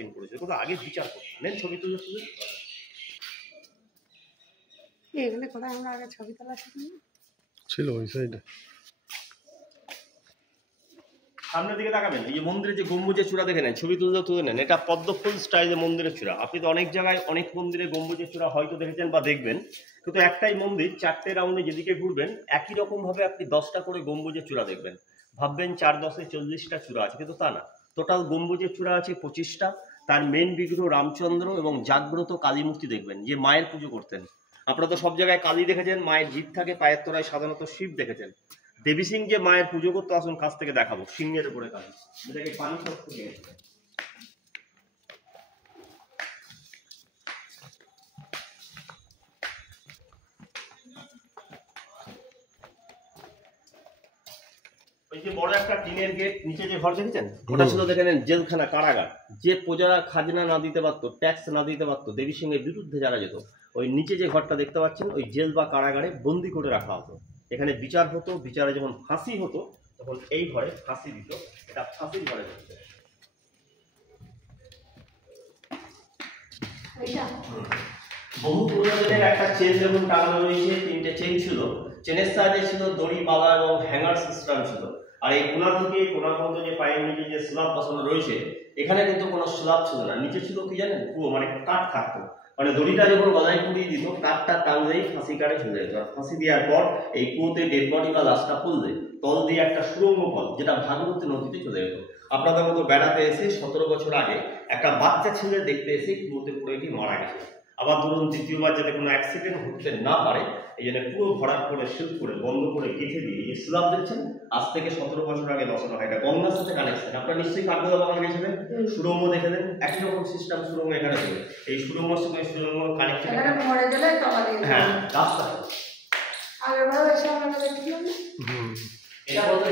প্রাচীন করেছিল, কিন্তু আগে বিচার করতেন। নেন ছবি তুলে তুলে এখানে কোথায় আমরা আগে ছবি তোলা ছিল ওই সাইডে। সামনের দিকে তাকাবেন, এই যে মন্দিরের যে গম্বুজের চূড়া দেখে নেন, ছবি তুলে তুলে নেন। এটা পদ্মফুল স্টাইলে মন্দিরের চূড়া। আপনি তো অনেক জায়গায় অনেক মন্দিরে গম্বুজের চূড়া হয়তো দেখেছেন বা দেখবেন, কিন্তু একটাই মন্দির 4টে রাউন্ডে যেদিকে ঘুরবেন একই রকম ভাবে আপনি 10টা করে গম্বুজের চূড়া দেখবেন। ভাববেন 4 10 40টা চূড়া আছে, কিন্তু তা না। টোটাল গম্বুজের চূড়া আছে 25টা। তার মেন বিগ্রহ রামচন্দ্র এবং জাগ্রত কালী মূর্তি দেখবেন, যে মায়ের পুজো করতেন। আপনারা তো সব জায়গায় কালী দেখেছেন, মায়ের জিভ থাকে, পায়ের তলায় সাধারণত শিব দেখেছেন। দেবী সিং যে মায়ের পুজো করতে আসুন, কাছ থেকে দেখাবো। সিংহের উপরে কালী, যেটাকে পানি থেকে ওই যে বড় একটা টিনের গেট, নিচে যে ঘর দেখেছেন, ওটা ছিল দেখে নেন জেলখানা, কারাগার। যে প্রজারা খাজনা না দিতে পারতো, ট্যাক্স না দিতে পারতো, দেবী সিংহের বিরুদ্ধে যারা যেত, ওই নিচে যে ঘরটা দেখতে পাচ্ছেন, ওই জেল বা কারাগারে বন্দি করে রাখা হতো। এখানে বিচার হতো, বিচারে যখন ফাঁসি হতো তখন এই ঘরে ফাঁসি দিত। এটা ফাঁসির ঘরে দেখতে। বহু পুরোনো দিনের একটা চেন যখন টাঙানো রয়েছে, 3টে চেন ছিল। চেনের সাইডে ছিল দড়ি, পালা এবং হ্যাঙ্গার সিস্টেম ছিল। আর এই কোনা থেকে কোনা পর্যন্ত যে পায়ের নিচে যে স্ল্যাব বসানো রয়েছে, এখানে কিন্তু কোনো স্ল্যাব ছিল না। নিচে ছিল কি জানেন, কুয়ো, মানে কাঠ থাকতো। মানে দড়িটা যখন গলায় পুড়িয়ে দিত, কাঠটা টানলেই ফাঁসি কাটে চলে যেত। আর ফাঁসি দেওয়ার পর এই কুয়োতে ডেড বডি বা লাশটা পড়লে তল দিয়ে একটা সুড়ঙ্গ পথ, যেটা ভাগীরথী নদীতে চলে যেত। আপনাদের মতো বেড়াতে এসে 17 বছর আগে একটা বাচ্চা ছেলে দেখতে এসে কুয়োতে পড়ে এটি মারা গেছে। আবার ধরুন দ্বিতীয়বার যাতে কোনো অ্যাক্সিডেন্ট ঘটতে না পারে, এই জন্য পুরো ভরাট করে সিল করে বন্ধ করে গেঁথে দিয়ে এই স্ল্যাব দেখছেন, আজ থেকে 17 বছর আগে বসানো হয়। এটা গঙ্গার সাথে কানেকশন। আপনারা নিশ্চয়ই কাঠগোলা বাগান গেছিলেন, সুড়ঙ্গ দেখে দেন, একই রকম সিস্টেম সুড়ঙ্গ এখানে চলে। এই সুড়ঙ্গের সঙ্গে সুড়ঙ্গ কানেকশন, হ্যাঁ রাস্তা। এটা বলতে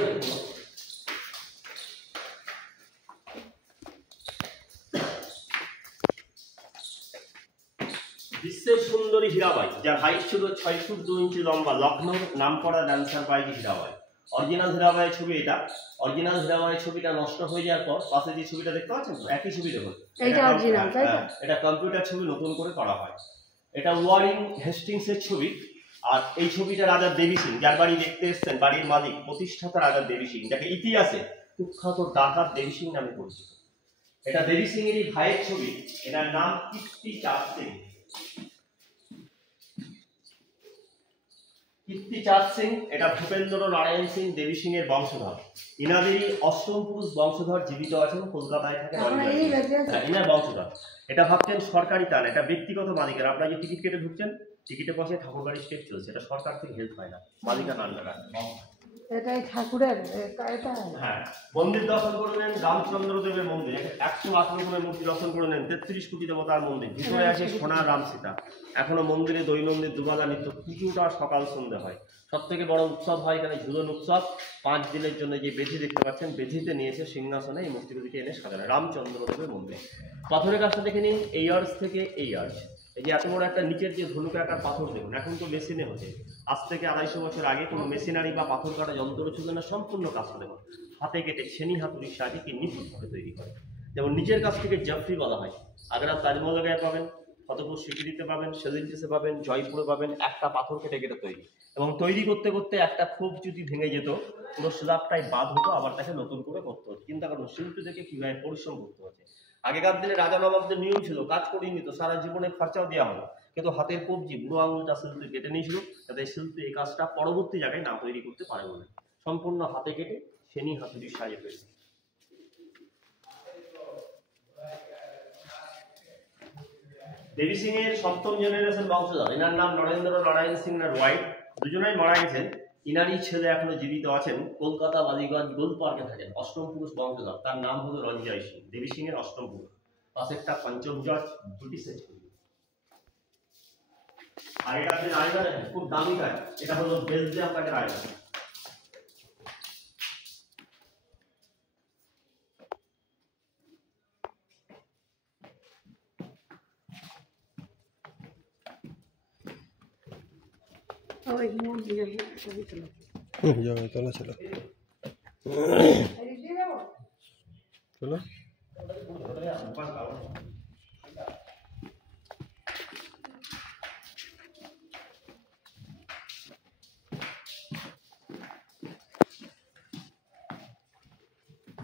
বিশ্বের সুন্দরী হীরাবাই, যার হাইট ছিল 6 ফুট 2 ইঞ্চি লম্বা, লখনৌর নামকরা ডান্সার বাইজি হীরাবাই। অরিজিনাল হীরাবাইয়ের ছবি এটা। অরিজিনাল হীরাবাইয়ের ছবিটা নষ্ট হয়ে যাওয়ার পর পাশে যে ছবিটা দেখতে পাচ্ছেন, একই ছবি দেখুন, এটা কম্পিউটার ছবি নতুন করে করা হয়। এটা ওয়ারিং হেস্টিংসের ছবি। আর এই ছবিটা রাজা দেবী সিং, যার বাড়ি দেখতে এসছেন, বাড়ির মালিক প্রতিষ্ঠাতা রাজা দেবী সিং, যাকে ইতিহাসে কুখ্যাত ডাকাত দেবী সিং নামে পরিচিত। এটা দেবী সিং এরই ভাইয়ের ছবি। এটার নাম কীর্তি চাঁদ সিং। কীর্তি চাঁদ সিং এটা ভূপেন্দ্র নারায়ণ সিং দেবী সিং এর বংশধর। ইনাদেরই অষ্টম পুরুষ বংশধর জীবিত আছেন, কলকাতায় থাকে, ইনার বংশধর। এটা ভাবছেন সরকারি টান, এটা ব্যক্তিগত মালিকের। আপনারা যে টিকিট কেটে ঢুকছেন, টিকিটের পাশে ঠাকুরবাড়ির স্টেপ চলছে, এটা সরকার থেকে হেল্প হয় না, মালিকানা আন্ডার। এটাই ঠাকুরের। হ্যাঁ, মন্দির দর্শন করে নেন, রামচন্দ্র দেবের মন্দির, 118 গুণের মূর্তি দর্শন করে নেন, 33 কোটি দেবতার মন্দির। ভিতরে আছে সোনার রাম সীতা। এখনো মন্দিরে দৈনন্দিন দুবেলা নিত্য পুজোটা সকাল সন্ধ্যা হয়। সব থেকে বড় উৎসব হয় এখানে ঝুলন উৎসব। 5 দিনের জন্য যে বেদি দেখতে পাচ্ছেন, বেদিতে নিয়েছে সিংহাসনে এই মূর্তিগুলিকে এনে সাজানো। রামচন্দ্র দেবের মন্দির। পাথরের কাজটা দেখে নিন, এই আর্চ থেকে এই আর্চ। এই যে এত বড় একটা নিচের যে ধনুকে আকার পাথর দেখুন, এখন তো মেশিনে হচ্ছে। আজ থেকে 250 বছর আগে কোনো মেশিনারি বা পাথর কাটা যন্ত্র ছিল না, সম্পূর্ণ কাজটা দেখুন হাতে কেটে ছেনি হাতুড়ির সাহায্যে কি নিখুঁতভাবে তৈরি করে। যেমন নিচের কাছ থেকে জাফরি বলা হয়। আগ্রা তাজমহল গায়ে পাবেন, ফতেপুর সিকিরিতে পাবেন, সেদিলটিসে পাবেন, জয়পুরে পাবেন, একটা পাথর কেটে কেটে তৈরি। এবং তৈরি করতে করতে একটা খোপ যদি ভেঙে যেত, পুরো স্ল্যাবটাই বাদ হতো, আবার তাকে নতুন করে করতে হতো। চিন্তা করুন শিল্পীদেরকে কিভাবে পরিশ্রম করতে হচ্ছে। আগেকার দিনে রাজা নবাবদের নিয়ম ছিল, কাজ করিয়ে নিত, সারা জীবনে খরচাও দেওয়া হলো, কিন্তু হাতের কবজি বুড়ো আঙুলটা শিল্পী কেটে নিয়েছিল, যাতে শিল্পী এই কাজটা পরবর্তী জায়গায় না তৈরি করতে পারে বলে। সম্পূর্ণ হাতে কেটে সেনি হাতুড়ির সাজে তৈরি। দেবী সিং এর 7ম জেনারেশন বংশধর, এনার নাম নরেন্দ্র নারায়ণ সিং আর ওয়াইফ, দুজনেই মারা গেছেন। ইনারই ছেলে এখনো জীবিত আছেন, কলকাতা বালিগঞ্জ গোল পার্কে থাকেন, 8ম পুরুষ বংশধর। তার নাম হলো রঞ্জয় সিং, দেবী সিং এর 8ম পুরুষ। পাশেরটা 5ম জর্জ, ব্রিটিশের ছবি। আর এটা আপনি আয়না দেখেন, খুব দামি কাঠ। এটা হলো বেলজিয়াম কাঠের আয়না। তোলা ছিল চলো।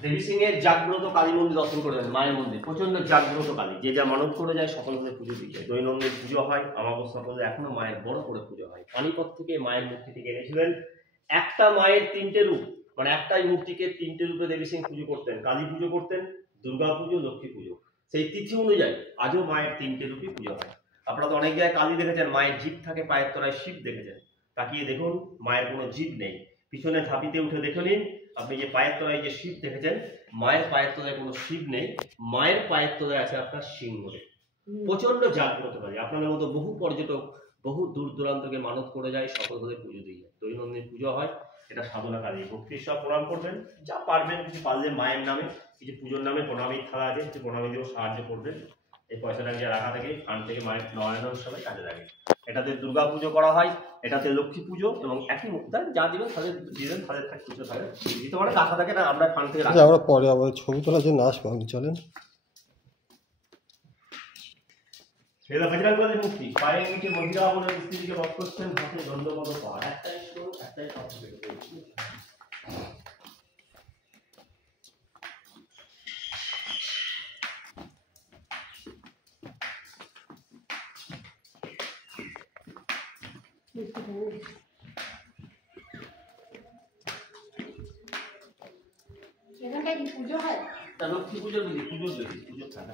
দেবী সিং এর জাগ্রত কালী মন্দির দর্শন করে দেন, মায়ের মন্দির প্রচন্ড জাগ্রত কালী, যে যা মানত করে যায় সকল করে পুজো দিয়ে যায়। দৈনন্দিন পুজো হয়, অমাবস্যা পর্যন্ত এখনো মায়ের বড় করে পুজো হয়। পানিপথ থেকে মায়ের মূর্তি থেকে এনেছিলেন। একটা মায়ের তিনটে রূপ, মানে একটাই মূর্তিকে তিনটে রূপে দেবী সিং পুজো করতেন। কালী পুজো করতেন, দুর্গা পুজো, লক্ষ্মী পুজো। সেই তিথি অনুযায়ী আজও মায়ের তিনটে রূপই পুজো হয়। আপনারা তো অনেক জায়গায় কালী দেখেছেন, মায়ের জিভ থাকে, পায়ের তলায় শিব দেখেছেন। তাকিয়ে দেখুন, মায়ের কোনো জিভ নেই। পিছনে ঝাঁপিতে উঠে দেখে নিন, আপনি যে পায়ের তলায় যে শিব দেখেছেন, মায়ের পায়ের তলায় কোনো শিব নেই, মায়ের পায়ের তলায় আছে আপনার সিংহ। প্রচন্ড জাগ্রত কালী। আপনাদের মতো বহু পর্যটক বহু দূর দূরান্তকে মানত করে যায়, সকল হয়ে পুজো দিয়ে যায়। দৈনন্দিন পুজো হয়, এটা সাধনা কালী। ভক্তির সব প্রণাম করবেন, যা পারবেন কিছু পারলে মায়ের নামে, কিছু পুজোর নামে প্রণামী থালা আছে, কিছু প্রণামী দিয়েও সাহায্য করবেন। এই পয়সাটা যে রাখা থেকে ফান্ড থেকে মায়ের নয়ন সবাই কাজে লাগে। এটাতে দুর্গা পুজো করা হয়, এটাতে লক্ষ্মী পুজো, এবং একই মুদ্রায় যা দিবেন তাদের দিবেন, তাদের থাকে পুজো থাকে দিতে পারে, রাখা থাকে না, আমরা ফান্ড থেকে রাখি। আমরা পরে আবার ছবি তোলার জন্য আসবো, আপনি চলেন। এটা বজরংবলীর মূর্তি, পায়ে নিচে মহিলা বলে স্ত্রীকে বধ করছেন, হাতে দণ্ডপদ পাহাড়, একটাই স্টোন, একটাই পাথর কেটে পেয়েছি। এখানটায় কি পুজো হয়? লক্ষ্মী পুজোর পুজোর থাকে।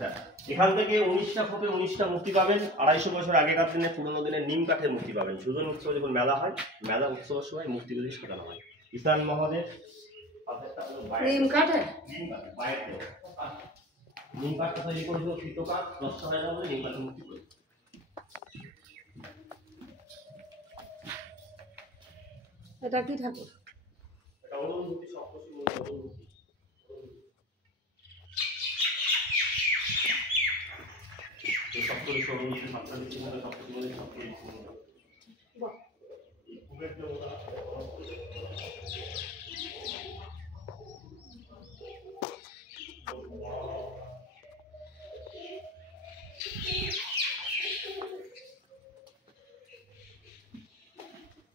এখান থেকে 19টা খোপে 19টা মূর্তি পাবেন। 250 বছর আগেকার দিনে পুরোনো দিনের নিম কাঠের মূর্তি পাবেন। সুজন উৎসব যখন মেলা হয়, মেলা উৎসবের সময় মূর্তিগুলি সাজানো হয়। ঈশান মহাদেব নিম কাঠে? নিম কাঠ, বাইরে নিম কাঠটা তৈরি করেছিল কৃত কাঠ, 10টা হয়ে যাবে নিম কাঠের মূর্তি করে। এটা কি ঠাকুর? এটা অনুভূতি, সপ্তশী অনুভূতি। এই সপ্তশী অনুভূতি, সপ্তশী অনুভূতি, সপ্তশী অনুভূতি, সপ্তশী অনুভূতি। বাহ, এই কুবের দেবতা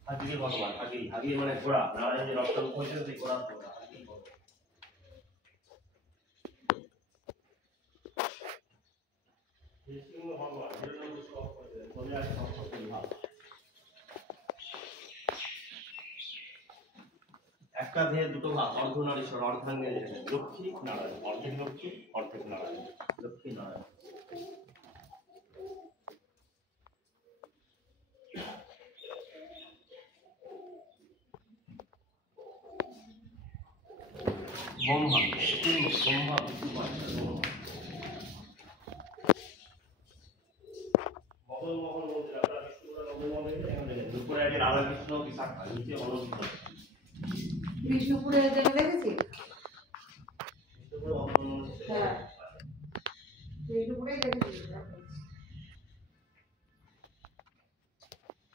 হাগিয়ে ভগবান, হাগিয়ে মানে ঘোড়া, নারায়ণ যে রক্ত রূপ হয়েছে সেই ঘোড়া ঘোড়া হাগিয়ে ভগবান। ভগবান চলে আসে সপ্তশী ভাব। একটা দেহে দুটো ভাব, অর্ধনারীশ্বর, অর্ধাঙ্গে লক্ষ্মী নারায়ণ, অর্ধেক লক্ষ্মী অর্ধেক নারায়ণ, লক্ষ্মী নারায়ণ। ব্রহ্মা, ব্রহ্মা বিষ্ণু দুপুরে আগে রাধা কৃষ্ণ বিশাখা, নিচে অনন্ত। বিষ্ণুপুরে দেখেছি। হ্যাঁ, বিষ্ণুপুরেই দেখেছি।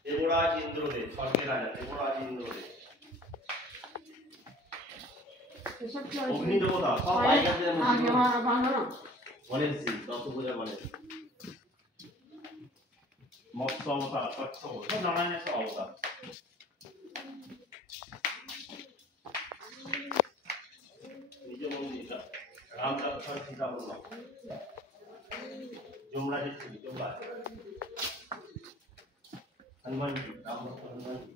দেবরাজ ইন্দ্রদেব, স্বর্গের রাজা দেবরাজ ইন্দ্রদেব। এসব কি অগ্নি দেবতা, সব আইকাদের বানানো গণেশ জি, দশভুজা গণেশ। মৎস্য অবতার, তৎস অবতার, নারায়ণের সব অবতার। নিজ মন্দিরটা রামদাস সীতা বল্লভ, যমরাজের ছবি, যমরাজ হনুমানজি, রামভক্ত হনুমানজি।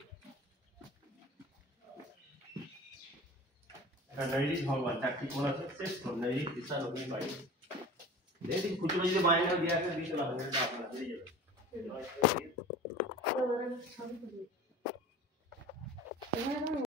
এটা নৈরিক ভগবান, চারটি কোণ আছে, শ্রেষ্ঠ নৈরিক, ঈশান, অগ্নি, বায়ু। দেখি খুচরো যদি বাইরে দিয়ে আসে দিয়ে চলা হবে, এটা আপনারা দিয়ে যাবে। ছবি তুলি।